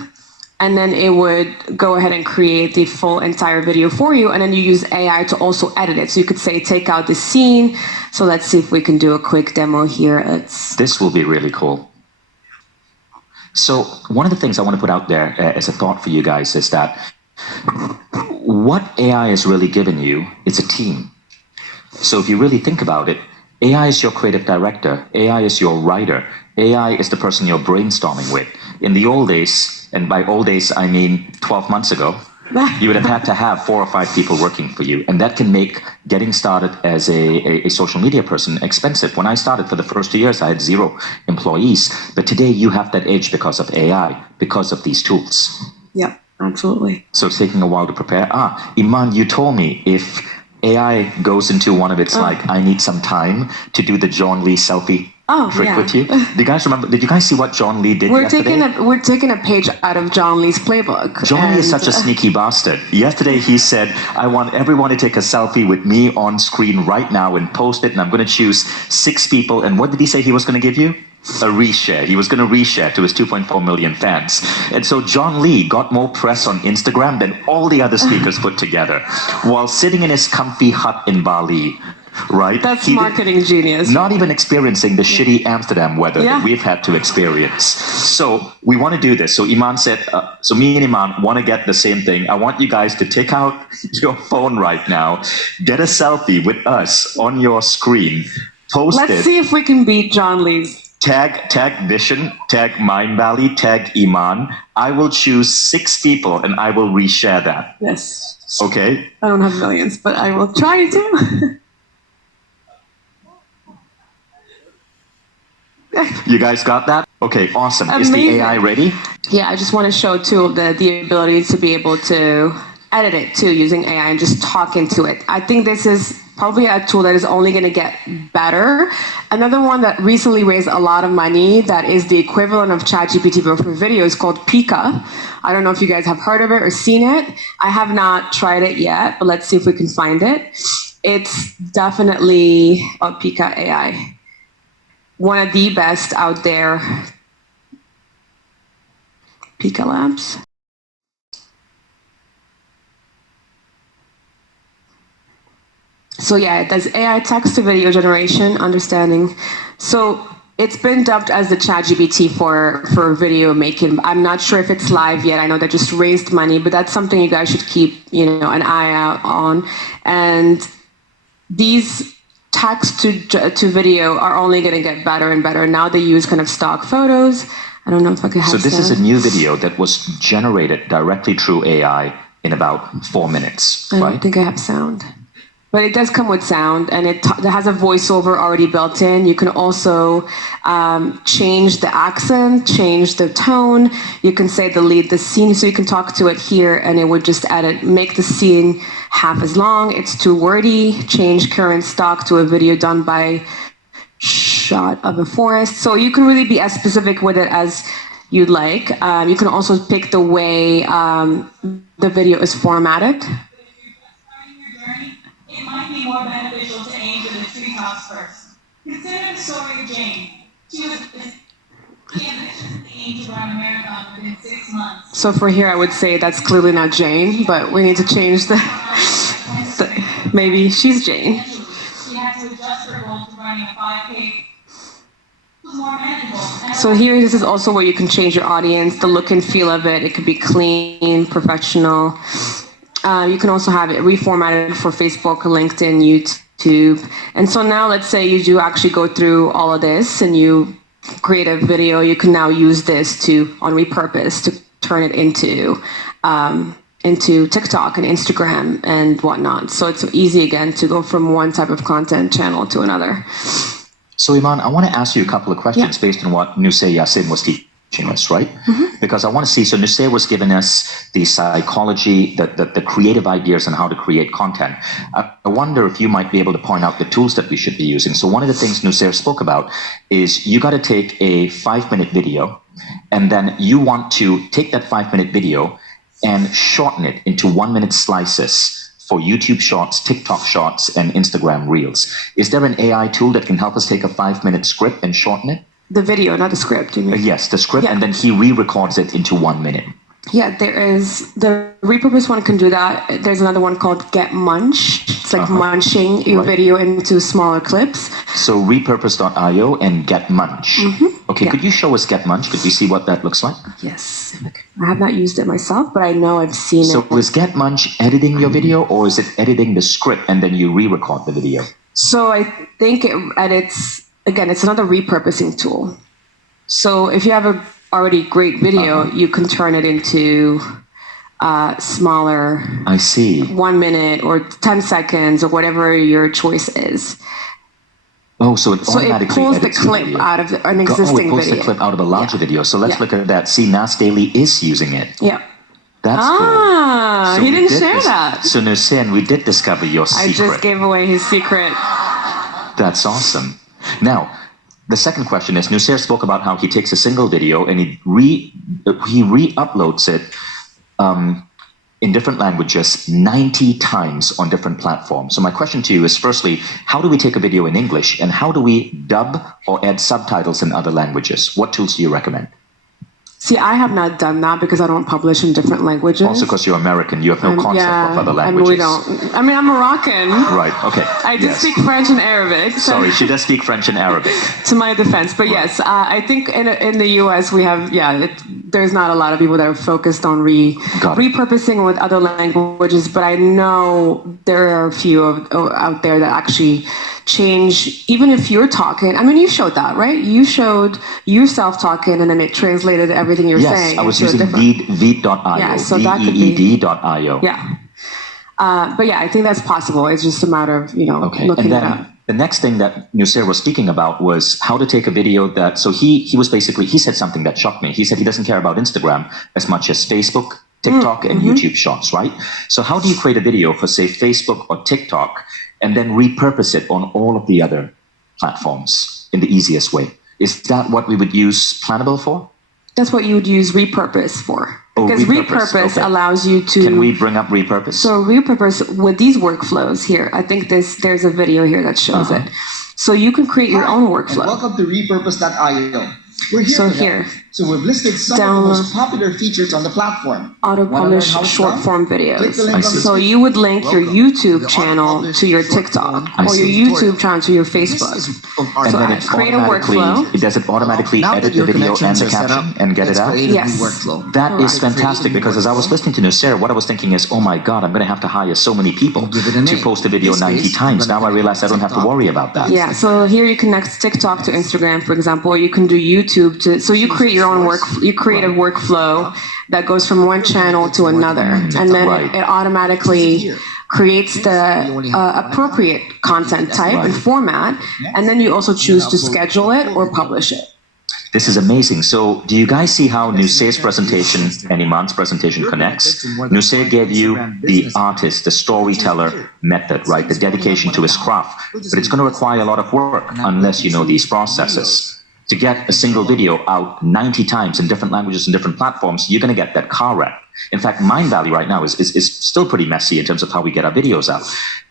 and then it would go ahead and create the full entire video for you. And then you use AI to also edit it. So you could say, take out the scene. So let's see if we can do a quick demo here. This will be really cool. So one of the things I want to put out there as a thought for you guys is that what AI has really given you is a team. So if you really think about it, AI is your creative director, AI is your writer, AI is the person you're brainstorming with. In the old days, and by old days, I mean 12 months ago, you would have had to have 4 or 5 people working for you. And that can make getting started as a social media person expensive. When I started, for the first 2 years, I had 0 employees. But today you have that edge because of AI, because of these tools. Yeah, absolutely. So it's taking a while to prepare. Iman, you told me if AI goes into one of its I need some time to do the John Lee selfie trick with you. Do you guys remember? Did you guys see what John Lee did yesterday? We're taking a page out of John Lee's playbook. John Lee is such a sneaky bastard. Yesterday he said, I want everyone to take a selfie with me on screen right now and post it, and I'm going to choose 6 people. And what did he say he was going to give you? A reshare. He was going to reshare to his 2.4 million fans. And so John Lee got more press on Instagram than all the other speakers put together while sitting in his comfy hut in Bali. Right? That's marketing genius. Not even experiencing the shitty Amsterdam weather that we've had to experience. So we want to do this. So Iman said, so me and Iman want to get the same thing. I want you guys to take out your phone right now, get a selfie with us on your screen, post it. Let's see if we can beat John Lee's. Tag Vision, tag Mind Valley, tag Iman. I will choose 6 people and I will reshare that. Yes. Okay? I don't have millions, but I will try to. You guys got that? Okay, awesome. Amazing. Is the AI ready? Yeah, I just want to show too the ability to be able to edit it too using AI and just talk into it. I think this is probably a tool that is only going to get better. Another one that recently raised a lot of money that is the equivalent of ChatGPT but for video is called Pika. I don't know if you guys have heard of it or seen it. I have not tried it yet, but let's see if we can find it. It's definitely Pika AI. One of the best out there. Pika Labs. So yeah, it does AI text to video generation, understanding. So it's been dubbed as the ChatGPT for video making. I'm not sure if it's live yet. I know they just raised money, but that's something you guys should keep, an eye out on. And these text to video are only going to get better and better. Now they use kind of stock photos. I don't know if I can have So this is a new video that was generated directly through AI in about 4 minutes, I right? don't think I have sound. But it does come with sound, and it has a voiceover already built in. You can also change the accent, change the tone. You can say the scene, so you can talk to it here, and it would just make the scene half as long. It's too wordy. Change current stock to a video done by shot of a forest. So you can really be as specific with it as you'd like. You can also pick the way the video is formatted. It might be more beneficial to aim for the treetops first. Consider the story of Jane. She aimed to run a marathon within 6 months. So for here, I would say that's clearly not Jane, but we need to change maybe she's Jane. She had to adjust her goal to running a 5K. More manageable. So here, this is also where you can change your audience, the look and feel of it. It could be clean, professional. You can also have it reformatted for Facebook, LinkedIn, YouTube. And so now let's say you do actually go through all of this and you create a video, you can now use this on repurpose to turn it into TikTok and Instagram and whatnot. So it's easy again to go from one type of content channel to another. So Iman, I want to ask you a couple of questions based on what Nusay Yassin was teaching us, right? Mm-hmm. Because I want to see, so Nusay was giving us the psychology, the creative ideas on how to create content. I wonder if you might be able to point out the tools that we should be using. So one of the things Nusay spoke about is you got to take a 5-minute video, and then you want to take that 5-minute video and shorten it into 1-minute slices for YouTube Shorts, TikTok Shorts, and Instagram Reels. Is there an AI tool that can help us take a 5-minute script and shorten it? The video, not the script, you mean? Yes, the script, and then he re-records it into 1 minute. Yeah, there is. The repurpose one can do that. There's another one called Get Munch. It's like munching your video into smaller clips. So repurpose.io and Get Munch. Mm-hmm. Okay, could you show us Get Munch? Could you see what that looks like? Yes. I have not used it myself, but I know I've seen it. So is Get Munch editing your video, or is it editing the script and then you re-record the video? So I think it edits, again, it's another repurposing tool. So if you have already great video, you can turn it into smaller. I see. 1 minute or 10 seconds or whatever your choice is. Oh, so it So it automatically pulls the edits clip video. out of an Oh, existing it pulls video. the clip out of a larger video. So let's Yeah. look at that. See, Nas Daily is using it. Yeah. That's cool. Ah, he we didn't did share that. So Nusen, we did discover your I secret. just gave away his secret. That's awesome. Now, the second question is, Nusair spoke about how he takes a single video and he re-uploads it in different languages 90 times on different platforms. So my question to you is, firstly, how do we take a video in English and how do we dub or add subtitles in other languages? What tools do you recommend? See, I have not done that because I don't publish in different languages. Also because you're American, you have no concept of other languages. And we don't. I mean, I'm Moroccan. Right, okay. I do speak French and Arabic. So Sorry, she does speak French and Arabic. to my defense. But yes, I think in the US we have, there's not a lot of people that are focused on repurposing with other languages, but I know there are a few out there that actually change, even if you're talking. I mean, you showed that, right? You showed yourself talking and then it translated everything you're saying. Yes, I was into using Veed.io, Yeah, so that could be- Veed.io. Yeah. But yeah, I think that's possible. It's just a matter of, Okay, looking and it then up. the next thing that Nusair was speaking about was how to take a video that, so he was basically, he said something that shocked me. He said he doesn't care about Instagram as much as Facebook, TikTok, and YouTube Shorts, right? So how do you create a video for, say, Facebook or TikTok and then repurpose it on all of the other platforms in the easiest way? Is that what we would use Planable for? That's what you would use repurpose for. Oh, Because repurpose, okay. allows you to... Can we bring up repurpose? So repurpose with these workflows here. I think there's a video here that shows it. So you can create your own And workflow. welcome to repurpose.io. We're here. So to help. here. So we've listed some of the most popular features on the platform. Auto-publish Wanna learn how it's short done? form Click videos. the link on the So screen. you would link your Welcome YouTube to the channel auto-publish to your short TikTok form I or see. your YouTube channel to your This Facebook. is of our And So then I it's create a automatically, workflow. does it automatically Now edit that the your video and connections the are set caption up, and get it let's out? create a Yes. new workflow. That is Correct. fantastic Create a new because as I was workflow. listening to Nusair, what I was thinking is, oh my God, I'm going to have to hire so many people Give it a to name. post a video In this 90 case, times. I'm Now I gonna realize I don't have to TikTok. worry about that. Yeah, so here you connect TikTok to Instagram, for example, or you can do YouTube to, so you create your own you create a workflow that goes from one channel to another, and then Right. it automatically creates the appropriate content type and format, and then you also choose to schedule it or publish it. This is amazing. So do you guys see how Nusair's presentation and Iman's presentation connects? Nusair gave you the artist, the storyteller method, right? The dedication to his craft. But it's going to require a lot of work unless you know these processes. To get a single video out 90 times in different languages and different platforms, you're going to get that car wreck. In fact, Mind Valley right now is still pretty messy in terms of how we get our videos out.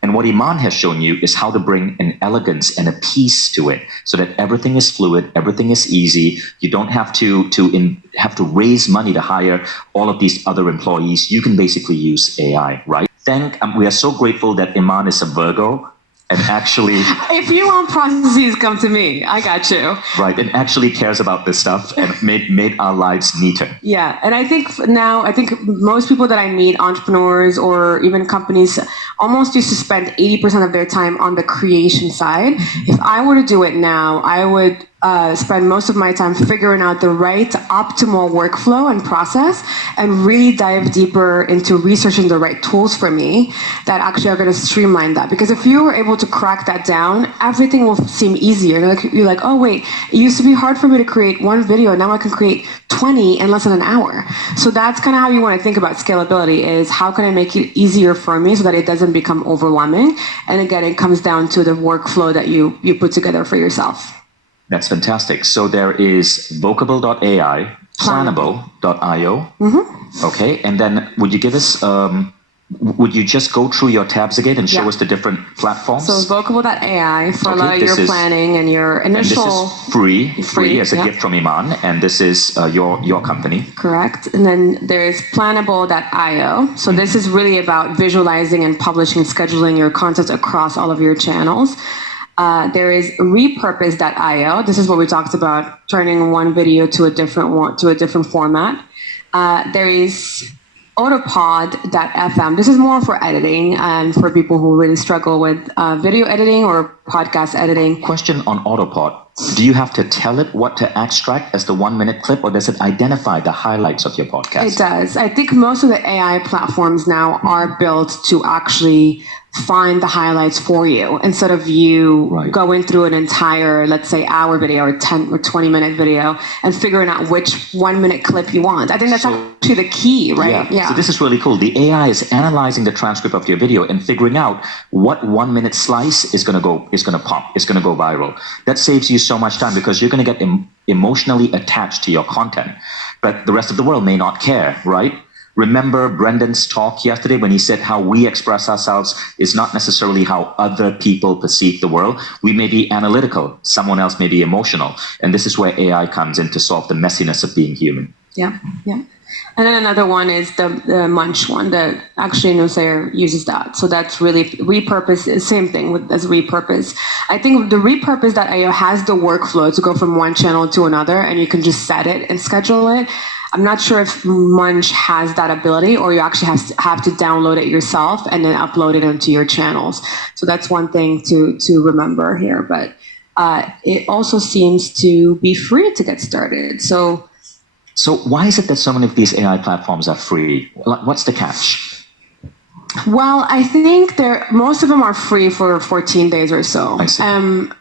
And what Iman has shown you is how to bring an elegance and a peace to it so that everything is fluid, everything is easy. You don't have to raise money to hire all of these other employees. You can basically use AI, right? We are so grateful that Iman is a Virgo. And actually, If you want processes, come to me. I got you. right, and actually cares about this stuff and made our lives neater. Yeah, and I think most people that I meet, entrepreneurs or even companies, almost used to spend 80% of their time on the creation side. If I were to do it now, I would spend most of my time figuring out the right optimal workflow and process and really dive deeper into researching the right tools for me that actually are going to streamline that. Because if you were able to crack that down, everything will seem easier. You're like, oh wait, it used to be hard for me to create one video. Now I can create 20 in less than an hour. So that's kind of how you want to think about scalability, is how can I make it easier for me so that it doesn't become overwhelming? And again, it comes down to the workflow that you put together for yourself. That's fantastic. So there is vocable.ai, planable.io. Okay, and then would you give us, would you just go through your tabs again and show us the different platforms? So vocable.ai for a Okay, lot of your this is- planning and your and this initial... is free as a yeah. gift from Iman, and this is your company. Correct. And then there's planable.io. So this is really about visualizing and publishing, scheduling your content across all of your channels. There is repurpose.io. This is what we talked about, turning one video to a different format. There is Autopod.fm. This is more for editing and for people who really struggle with video editing or podcast editing. Question on Autopod. Do you have to tell it what to extract as the 1 minute clip, or does it identify the highlights of your podcast? It does. I think most of the AI platforms now are built to actually find the highlights for you instead of you going through an entire, let's say, hour video or 10 or 20-minute video and figuring out which 1 minute clip you want. I think that's actually the key, right? Yeah. So this is really cool. The AI is analyzing the transcript of your video and figuring out what 1 minute slice is going to pop, is going to go viral. That saves you so much time because you're going to get emotionally attached to your content. But the rest of the world may not care, right? Remember Brendan's talk yesterday when he said how we express ourselves is not necessarily how other people perceive the world. We may be analytical, someone else may be emotional. And this is where AI comes in to solve the messiness of being human. Yeah. And then another one is the Munch one that actually Nusair uses that. So that's really repurpose, same thing as repurpose. I think the repurpose.io has the workflow to go from one channel to another and you can just set it and schedule it. I'm not sure if Munch has that ability or you actually have to download it yourself and then upload it into your channels. So that's one thing to remember here. But it also seems to be free to get started. So why is it that so many of these AI platforms are free? What's the catch? Well, I think most of them are free for 14 days or so. I see.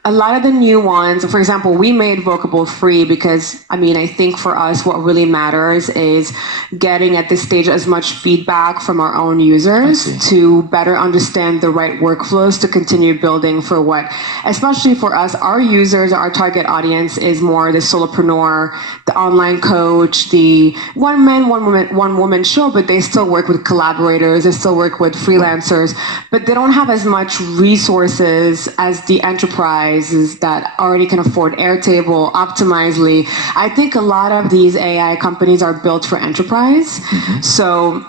A lot of the new ones, for example, we made Vocable free because, I think for us, what really matters is getting at this stage as much feedback from our own users to better understand the right workflows to continue building for what, especially for us, our users, our target audience is more the solopreneur, the online coach, the one man, one woman show, but they still work with collaborators, they still work with freelancers, but they don't have as much resources as the enterprises that already can afford Airtable, Optimizely. I think a lot of these AI companies are built for enterprise. So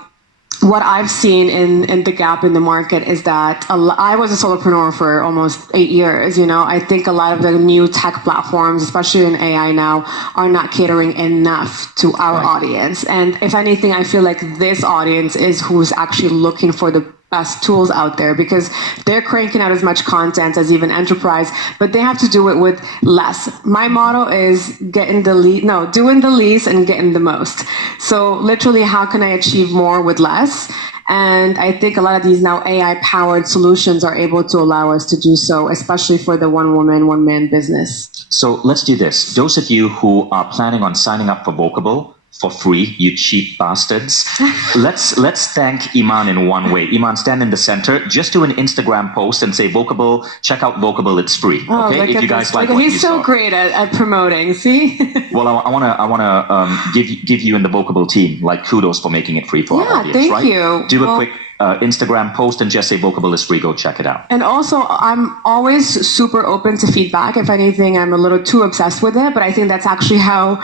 what I've seen in the gap in the market is that I was a solopreneur for almost 8 years. I think a lot of the new tech platforms, especially in AI now, are not catering enough to our audience. And if anything, I feel like this audience is who's actually looking for the best tools out there because they're cranking out as much content as even enterprise, but they have to do it with less. My motto is doing the least and getting the most. So literally, how can I achieve more with less? And I think a lot of these now AI-powered solutions are able to allow us to do so, especially for the one woman, one man business. So let's do this. Those of you who are planning on signing up for Vocable for free, you cheap bastards. Let's thank Iman in one way. Iman, stand in the center. Just do an Instagram post and say Vocable. Check out Vocable. It's free. Okay, if you guys like what you saw. He's so great at promoting. See. Well, I wanna give you and the Vocable team kudos for making it free for our audience. Thank you. Do a quick Instagram post and just say Vocable is free. Go check it out. And also, I'm always super open to feedback. If anything, I'm a little too obsessed with it, but I think that's actually how.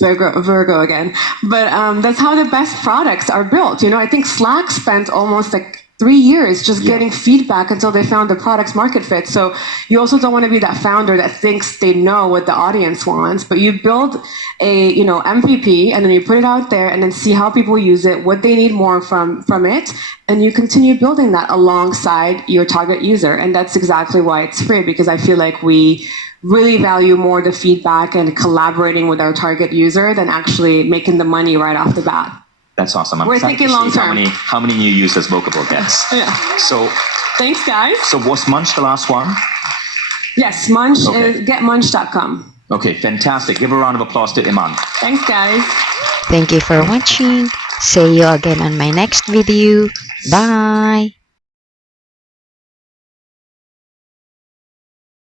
Virgo again. But that's how the best products are built. I think Slack spent almost 3 years just getting feedback until they found the product's market fit. So you also don't want to be that founder that thinks they know what the audience wants, but you build a MVP and then you put it out there and then see how people use it, what they need more from it, and you continue building that alongside your target user. And that's exactly why it's free, because I feel like we really value more the feedback and collaborating with our target user than actually making the money right off the bat. That's awesome. We're thinking long term. How many new users Vocable gets? So thanks, guys. So was Munch the last one? Yes, Munch is getmunch.com. Okay, fantastic. Give a round of applause to Iman. Thanks, guys. Thank you for watching. See you again on my next video. Bye.